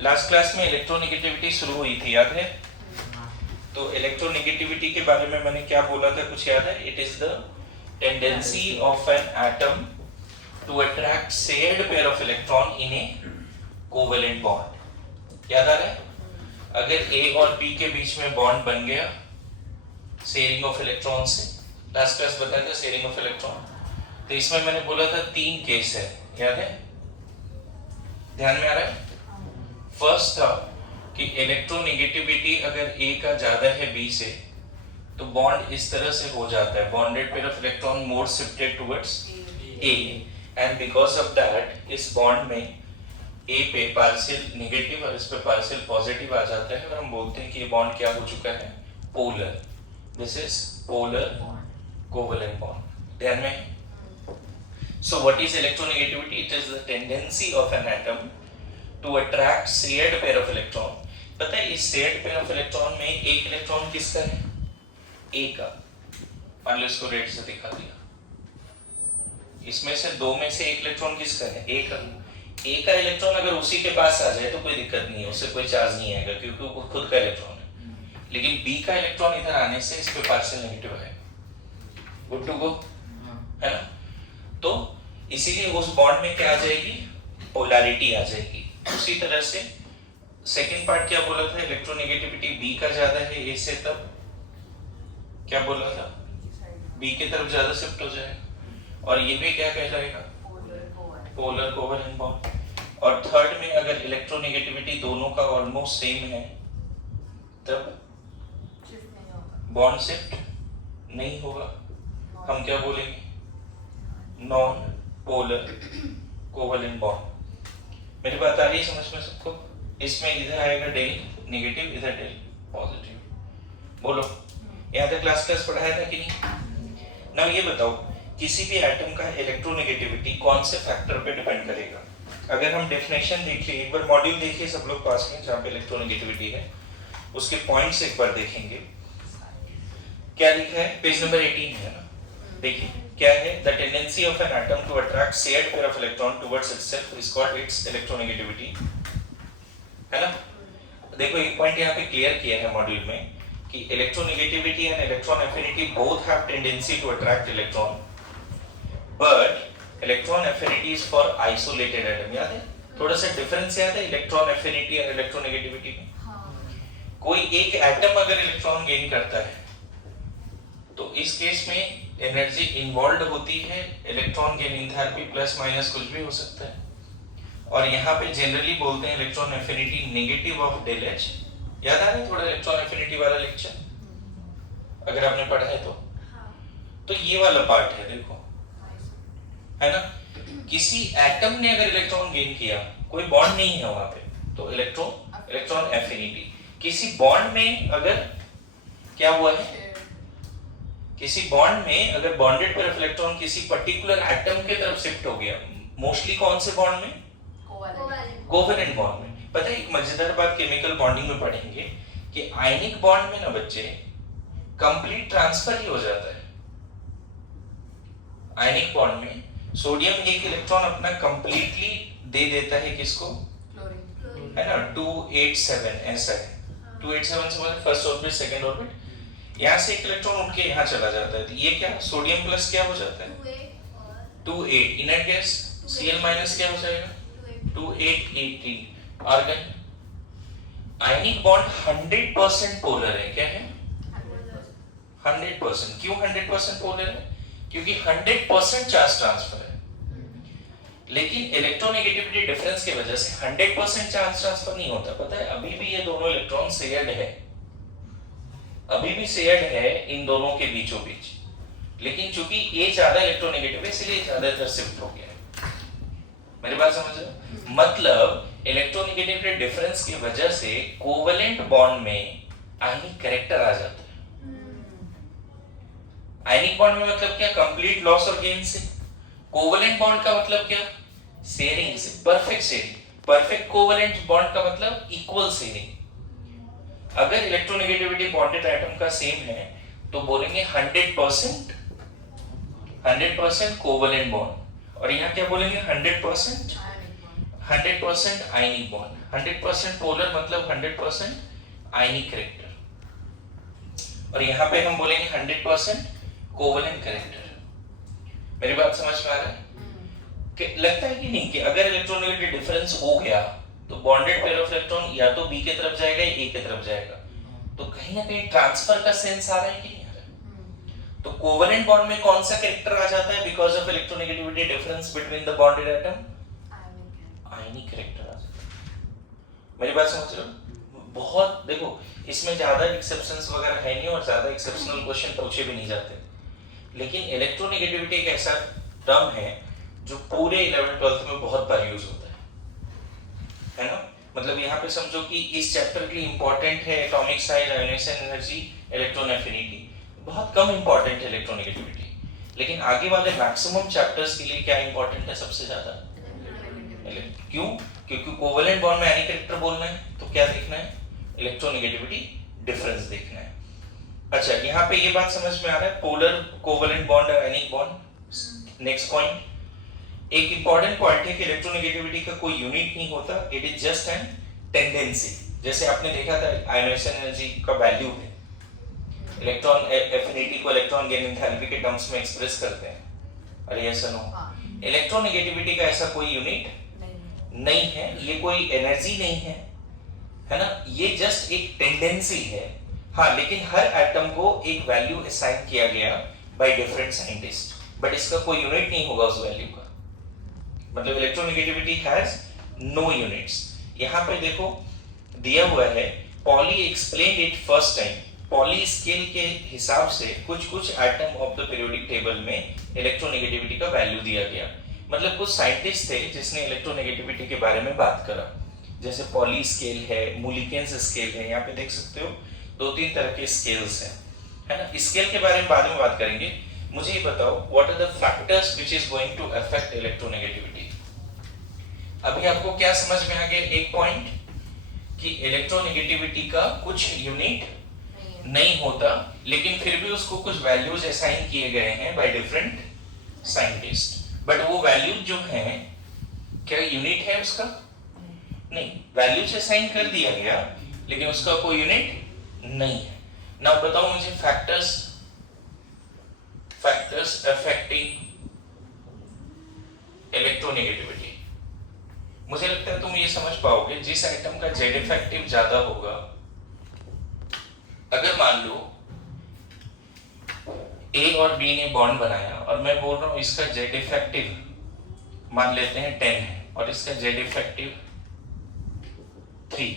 Last class में electronegativity शुरू हुई थी, याद है? तो इलेक्ट्रोनेगेटिविटी के बारे में मैंने क्या बोला था, कुछ याद है? It is the tendency of an atom to attract shared pair of electron in a covalent bond. याद आ रहा है? अगर ए और बी के बीच में बॉन्ड बन गया शेयरिंग ऑफ इलेक्ट्रॉन से, लास्ट क्लास बताया था शेयरिंग ऑफ इलेक्ट्रॉन, तो इसमें मैंने बोला था 3 केस है, याद है? ध्यान में आ रहा है? फर्स्ट था कि इलेक्ट्रोनेगेटिविटी अगर ए का ज्यादा है बी से तो बॉन्ड इस तरह से हो जाता है, bonded pair of electron more shifted towards a, and because of that इस बॉन्ड में ए पे पार्शियल नेगेटिव और इस पे पार्शियल पॉजिटिव आ जाता है और हम बोलते हैं कि ये बॉन्ड क्या हो चुका है, polar. This is polar covalent bond. ध्यान में? So what is electronegativity? It is the tendency of an atom to attract shared pair of electron. पता है इस शेयर्ड पेयर ऑफ इलेक्ट्रॉन में एक इलेक्ट्रॉन किसका है? ए का। मान लो इसको रेड से दिखा दिया, इसमें से दो में से एक इलेक्ट्रॉन किसका है? ए का। ए का इलेक्ट्रॉन अगर उसी के पास आ जाए तो कोई दिक्कत नहीं है, उससे कोई चार्ज नहीं आएगा क्योंकि वो खुद का इलेक्ट्रॉन है। लेकिन बी का इलेक्ट्रॉन इधर आने से इस पे पार्शियल नेगेटिव है। गुड टू गो, है ना? तो इसीलिए उस बॉन्ड में क्या आ जाएगी? पोलैरिटी आ जाएगी। उसी तरह से सेकंड पार्ट क्या बोला था? इलेक्ट्रोनेगेटिविटी बी का ज्यादा है ए से, तब क्या बोला था? बी के तरफ ज्यादा शिफ्ट हो जाएगा और ये भी क्या कहलाएगा? Polar covalent bond. और थर्ड में अगर इलेक्ट्रोनेगेटिविटी दोनों का ऑलमोस्ट सेम है तब बॉन्ड शिफ्ट नहीं होगा, हम क्या बोलेंगे? Non polar covalent bond. मेरी बात आ रही है समझ में सबको? इसमें इधर आएगा डेल नेगेटिव, इधर डेल पॉजिटिव। बोलो, यहाँ तक क्लास पढ़ाया था कि नहीं? ना ये बताओ किसी भी एटम का इलेक्ट्रोनेगेटिविटी कौन से फैक्टर पे डिपेंड करेगा? अगर हम डेफिनेशन देखिए, एक बार मॉड्यूल देखिए सब लोग पास में जहाँ पे इलेक्ट्रोनेगेटिविटी है, उसके पॉइंट्स एक बार देखेंगे। क्या लिखा है? पेज नंबर 18 है ना? देखिए क्या है? The tendency of an atom to attract shared pair of electron towards itself is called its electronegativity, है ना? देखो एक पॉइंट यहाँ पे क्लियर किया है मॉड्यूल में कि electronegativity and electron affinity both have tendency to attract electron, but electron affinity is for isolated atom. याद है? थोड़ा सा डिफरेंस याद है इलेक्ट्रॉन एफिनिटी और इलेक्ट्रोनेगेटिविटी में? कोई एक एटम अगर इलेक्ट्रॉन गेन करता है तो इस केस में एनर्जी इन्वॉल्व होती है, electron gain enthalpy plus minus कुछ भी हो सकता है। और यहाँ पे जनरली बोलते हैं electron affinity negative of del H. याद आ रहा है थोड़ा इलेक्ट्रॉन एफिनिटी वाला लेक्चर अगर आपने पढ़ा है तो ये वाला पार्ट है, देखो, है ना? किसी एटम ने अगर इलेक्ट्रॉन गेन किया, कोई बॉन्ड नहीं है वहां पे, तो इलेक्ट्रॉन एफिनिटी। किसी बॉन्ड में अगर क्या हुआ है, किसी बॉन्ड में अगर बॉन्डेड पेयर ऑफ इलेक्ट्रॉन किसी पर्टिकुलर एटम के तरफ शिफ्ट हो गया, मोस्टली कौन से बॉन्ड में? कोवेलेंट बॉन्ड में। पता है एक मजेदार बात केमिकल बॉन्डिंग में पढ़ेंगे कि आयनिक बॉन्ड में ना बच्चे कंप्लीट ट्रांसफर ही हो जाता है। आयनिक बॉन्ड में सोडियम एक इलेक्ट्रॉन अपना कंप्लीटली दे देता है किसको? है ना? 287 ऐसा है। 287 से मतलब फर्स्ट ऑर्बिट सेकंड ऑर्बिट, यहाँ से एक इलेक्ट्रॉन उठ के यहाँ चला जाता है। तो ये क्या सोडियम प्लस क्या हो जाता है? 28 इनर्ट गैस, Cl माइनस क्या हो जाएगा? 2818 आर्गन। आयनिक बॉन्ड 100% पोलर है। क्या है? 100%। क्यों 100% पोलर है? क्योंकि 100% चार्ज ट्रांसफर है। लेकिन इलेक्ट्रोनेगेटिविटी डिफरेंस की वजह से 100% चार्ज ट्रांसफर नहीं होता। पता है अभी भी ये दोनों इलेक्ट्रॉन शेयर्ड है, अभी भी शेयर्ड है इन दोनों के बीचों बीच, लेकिन चूंकि ये ज्यादा इलेक्ट्रोनेगेटिव है इसलिए ज्यादातर शिफ्ट हो गया है। मेरी बात समझ रहे हो? मतलब इलेक्ट्रोनेगेटिविटी डिफरेंस की वजह से कोवेलेंट बॉन्ड में आयनिक कैरेक्टर आ जाता है। आयनिक बॉन्ड में मतलब क्या? कंप्लीट लॉस और गेन से। कोवेलेंट बॉन्ड का मतलब क्या? शेयरिंग से, perfect sharing. Perfect covalent bond का मतलब इक्वल शेयरिंग। अगर इलेक्ट्रोनेगेटिविटी बॉन्डेड एटम का सेम है तो बोलेंगे 100% कोवेलेंट बॉन्ड, और यहाँ क्या बोलेंगे? 100% 100% आयनिक बॉन्ड, 100% पोलर मतलब 100% आयनिक कैरेक्टर, और यहाँ पे हम बोलेंगे 100% कोवेलेंट कैरेक्टर। मेरी बात समझ में आ रहा है? कि लगता है कि नहीं कि अगर इलेक्ट्रोनेगेटिव डिफरेंस हो गया तो बॉन्डेड पेयर ऑफ इलेक्ट्रॉन या तो बी की तरफ जाएगा या ए की तरफ जाएगा, तो कहीं ना कहीं ट्रांसफर का सेंस आ रहा है कि नहीं आ रहा है? तो कोवेलेंट बॉन्ड में कौन सा कैरेक्टर आ जाता है because of electronegativity difference between the bonded atom? Ionic character आ जाता है। मेरी बात समझ रहे हो? बहुत देखो, इसमें ज्यादा एक्सेप्शंस वगैरह है नहीं और ज्यादा एक्सेप्शनल क्वेश्चन पूछे भी नहीं जाते, लेकिन इलेक्ट्रोनेगेटिविटी एक ऐसा टर्म है जो पूरे 11th-12th में बहुत बार यूज होता है ना? मतलब यहाँ पे समझो कि इस चैप्टर के लिए इंपॉर्टेंट है atomic size, ionization energy, electron affinity, बहुत कम इंपॉर्टेंट है इलेक्ट्रोनेगेटिविटी, लेकिन आगे वाले मैक्सिमम चैप्टर्स के लिए क्या इंपॉर्टेंट है सबसे ज्यादा? क्यों? क्योंकि कोवेलेंट बॉन्ड में आयनिक कैरेक्टर बोलना है तो क्या देखना है? इलेक्ट्रोनेगेटिविटी डिफरेंस देखना है। अच्छा, यहाँ पे ये बात समझ में आ रहा है, पोलर कोवेलेंट बॉन्ड और आयनिक बॉन्ड। नेक्स्ट पॉइंट, एक इंपॉर्टेंट पॉइंट है कि इलेक्ट्रोनेगेटिविटी का कोई यूनिट नहीं होता, it is just an tendency. जैसे आपने देखा था आयोनाइजेशन एनर्जी का वैल्यू है, इलेक्ट्रॉन एफिनिटी को इलेक्ट्रॉन गेन एंथैल्पी के टर्म्स में एक्सप्रेस करते हैं। अरे ऐसा नो, इलेक्ट्रोनेगेटिविटी का ऐसा कोई यूनिट नहीं है, ये कोई एनर्जी नहीं है ना, ये जस्ट एक टेंडेंसी है। हाँ, लेकिन हर एटम को एक वैल्यू असाइन किया गया बाय डिफरेंट साइंटिस्ट, बट इसका कोई यूनिट नहीं होगा उस वैल्यू का। मतलब इलेक्ट्रोनेगेटिविटी हैज नो यूनिट्स। यहाँ पे देखो दिया हुआ है, poly explained it first time, poly scale के हिसाब से कुछ atom of the periodic table में इलेक्ट्रोनेगेटिविटी का वैल्यू दिया गया। मतलब कुछ साइंटिस्ट थे जिसने इलेक्ट्रोनेगेटिविटी के बारे में बात करा, जैसे पॉली स्केल है, मुलिकेंस स्केल है, यहाँ पे देख सकते हो 2-3 तरह के स्केल्स हैं, है ना? स्केल के बारे में बाद में बात करेंगे। मुझे ये बताओ, what are the factors which is going to affect electronegativity? अभी आपको क्या समझ में आ गया? एक पॉइंट कि इलेक्ट्रोनेगेटिविटी का कुछ यूनिट नहीं होता, लेकिन फिर भी उसको कुछ वैल्यूज असाइन किए गए हैं बाय डिफरेंट साइंटिस्ट, बट वो वैल्यू जो है क्या यूनिट है उसका? नहीं, वैल्यू से असाइन कर दिया गया लेकिन उसका कोई यूनिट नहीं है। नाउ बताओ मुझे फैक्टर्स अफेक्टिंग इलेक्ट्रोनेगेटिविटी। मुझे लगता है तुम ये समझ पाओगे, जिस आइटम का जेड इफेक्टिव ज्यादा होगा, अगर मान लो ए और बी ने बॉन्ड बनाया और मैं बोल रहा हूं इसका जेड इफेक्टिव मान लेते हैं 10 है और इसका जेड इफेक्टिव 3,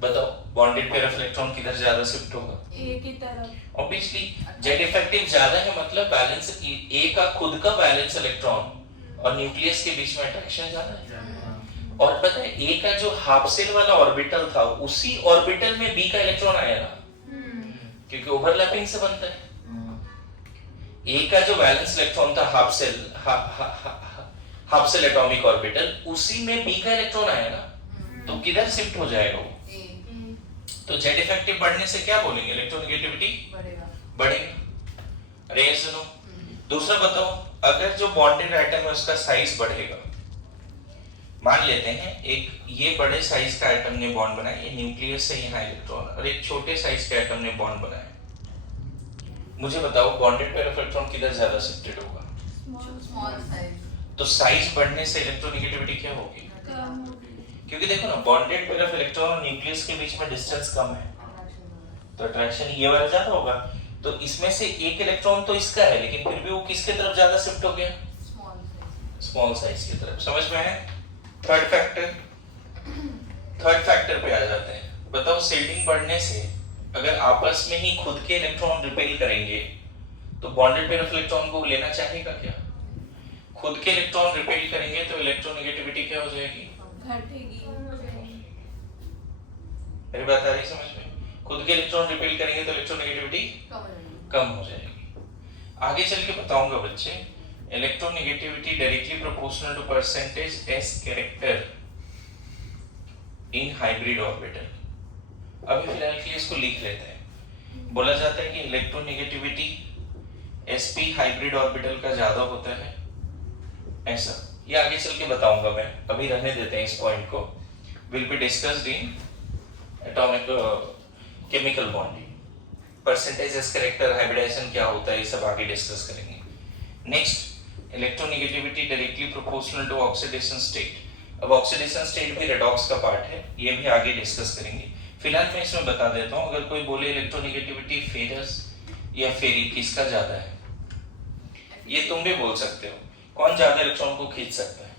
बताओ बॉन्डेड पेयर ऑफ इलेक्ट्रॉन किधर ज्यादा शिफ्ट होगा? ए की तरफ। ऑब्वियसली जेड इफेक्टिव ज्यादा है, मतलब बैलेंस ए का खुद का बैलेंस इलेक्ट्रॉन और न्यूक्लियस के बीच में अट्रैक्शन ज्यादा है। और पता है ए का जो हाफ सेल वाला ऑर्बिटल था, उसी ऑर्बिटल में बी का इलेक्ट्रॉन आया ना, क्योंकि ओवरलैपिंग से बनता है। ए का जो बैलेंस इलेक्ट्रॉन था हाफ सेल एटॉमिक ऑर्बिटल, उसी में बी का इलेक्ट्रॉन आया ना, तो किधर शिफ्ट हो जाएगा वो? तो जेड इफेक्टिव बढ़ने से क्या बोलेंगे? इलेक्ट्रोनेगेटिविटी बढ़ेगा। अरे ये सुनो, दूसरा बताओ, अगर जो बॉन्डेड एटम है उसका साइज बढ़ेगा, मान लेते हैं एक ये बड़े साइज का एटम ने बॉन्ड बनाया, ये न्यूक्लियस से यहाँ इलेक्ट्रॉन, और एक छोटे साइज के एटम ने बॉन्ड बनाया, मुझे बताओ बॉन्डेड पेयर ऑफ इलेक्ट्रॉन किधर ज्यादा शिफ्टेड होगा? Small size. तो साइज बढ़ने से इलेक्ट्रोनेगेटिविटी क्या होगी? क्योंकि देखो ना, बॉन्डेड पेयर ऑफ इलेक्ट्रॉन और न्यूक्लियस के बीच में डिस्टेंस कम है, तो अट्रैक्शन ये वाला ज्यादा होगा। तो इसमें से एक इलेक्ट्रॉन तो इसका है, लेकिन फिर भी वो किसके तरफ ज्यादा शिफ्ट हो गया? स्मॉल साइज की तरफ। समझ में आया? थर्ड फैक्टर पे आ जाते हैं। बताओ शिल्डिंग बढ़ने से अगर आपस में ही खुद के इलेक्ट्रॉन रिपेल करेंगे तो बॉन्डेड पेयर ऑफ इलेक्ट्रॉन को लेना चाहेगा क्या? खुद के इलेक्ट्रॉन रिपेल करेंगे तो इलेक्ट्रोनेगेटिविटी क्या हो जाएगी? घटेगी। मेरी बात आ रही समझ में? खुद के इलेक्ट्रॉन रिपेल करेंगे तो इलेक्ट्रोनेगेटिविटी कम हो जाएगी। आगे चल के बताऊंगा बच्चे, electronegativity directly proportional to percentage s character in hybrid orbital. अभी फिलहाल के लिए इसको लिख लेते हैं। बोला जाता है कि इलेक्ट्रोनेगेटिविटी sp हाइब्रिड ऑर्बिटल का ज्यादा होता है, ऐसा ये आगे चल के बताऊंगा मैं, अभी रहने देते हैं इस पॉइंट को। Will be discussed in atomic chemical bonding, percentages, character, hybridization क्या होता है, ये सब आगे डिस्कस करेंगे। Next, electronegativity directly proportional to oxidation state. अब ऑक्सीडेशन स्टेट भी रेडॉक्स का पार्ट है, ये भी आगे डिस्कस करेंगे। फिलहाल मैं इसमें बता देता हूँ, अगर कोई बोले इलेक्ट्रोनेगेटिविटी फेरस या फेरिक किसका ज्यादा है, ये तुम भी बोल सकते हो। कौन ज्यादा इलेक्ट्रॉन को खींच सकता है?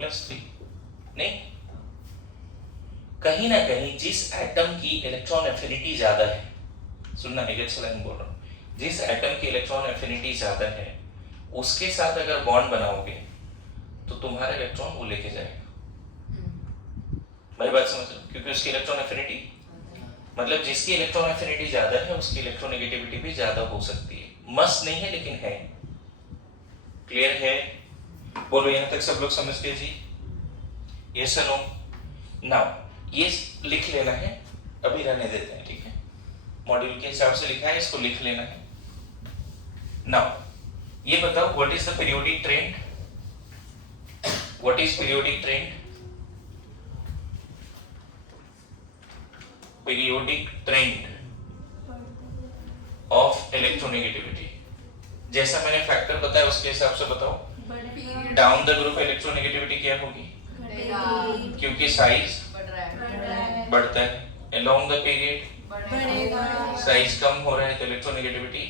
+3। नहीं, कहीं ना कहीं जिस एटम की इलेक्ट्रॉन एफिनिटी ज्यादा है, सुनना नेगेटिव लाइन बोल रहा हूँ, जिस एटम की इलेक्ट्रॉन एफिनिटी ज्यादा है उसके साथ अगर बॉन्ड बनाओगे तो तुम्हारा इलेक्ट्रॉन वो लेके जाएगा। मेरी बात समझ लो, क्योंकि उसकी इलेक्ट्रॉन एफिनिटी, मतलब जिसकी इलेक्ट्रॉन एफिनिटी ज्यादा है उसकी इलेक्ट्रोनेगेटिविटी भी ज्यादा हो सकती है। मस्ट नहीं है लेकिन है। क्लियर है? बोलो यहां तक सब लोग समझ गए जी? यस और नो? नाउ ये लिख लेना है, अभी रहने देते हैं, ठीक है? मॉड्यूल के हिसाब से लिखा है, इसको लिख लेना है। नाउ ये बताओ, what is the periodic trend? What is periodic trend? Periodic trend of electronegativity, जैसा मैंने फैक्टर बताया उसके हिसाब से बताओ। डाउन द ग्रुप इलेक्ट्रोनेगेटिविटी क्या होगी? क्योंकि साइज बढ़ता है। अलोंग द पीरियड साइज कम हो रहा है तो इलेक्ट्रोनेगेटिविटी,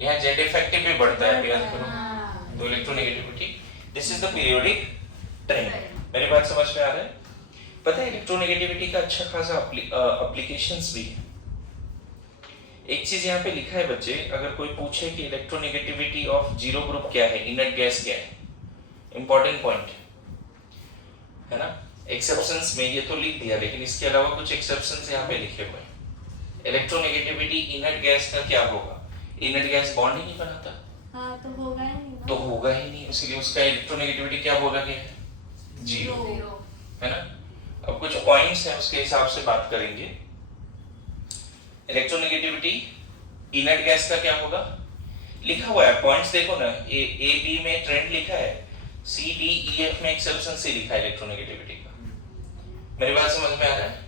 यहाँ जेड इफेक्टिव भी बढ़ता है, याद करो, तो electronegativity. This is the periodic trend. मेरी बात समझ में आ रहा है? पता है इलेक्ट्रोनेगेटिविटी का अच्छा खासा एप्लीकेशंस भी है। एक चीज यहाँ पे लिखा है बच्चे, अगर कोई पूछे कि इलेक्ट्रोनेगेटिविटी ऑफ जीरो ग्रुप क्या है, इनर्ट गैस क्या है, इंपॉर्टेंट पॉइंट है ना। एक्सेप्शंस में ये तो लिख दिया, लेकिन इसके अलावा कुछ एक्सेप्शंस यहाँ पे लिखे हुए हैं। इलेक्ट्रोनेगेटिविटी इनर्ट गैस का क्या होगा? इनर्ट गैस बॉन्ड ही नहीं बनाता, हाँ, तो होगा ही नहीं ना। तो होगा ही नहीं, इसलिए उसका इलेक्ट्रोनेगेटिविटी क्या बोला गया है? जीरो, है ना। अब कुछ पॉइंट्स हैं उसके हिसाब से बात करेंगे। इलेक्ट्रोनेगेटिविटी इनर्ट गैस का क्या होगा? लिखा हुआ है, पॉइंट्स देखो ना, ए बी में ट्रेंड लिखा है, सी डी ई एफ में एक्सेप्शन से लिखा है इलेक्ट्रोनेगेटिविटी का। मेरी बात समझ में आ रहा है?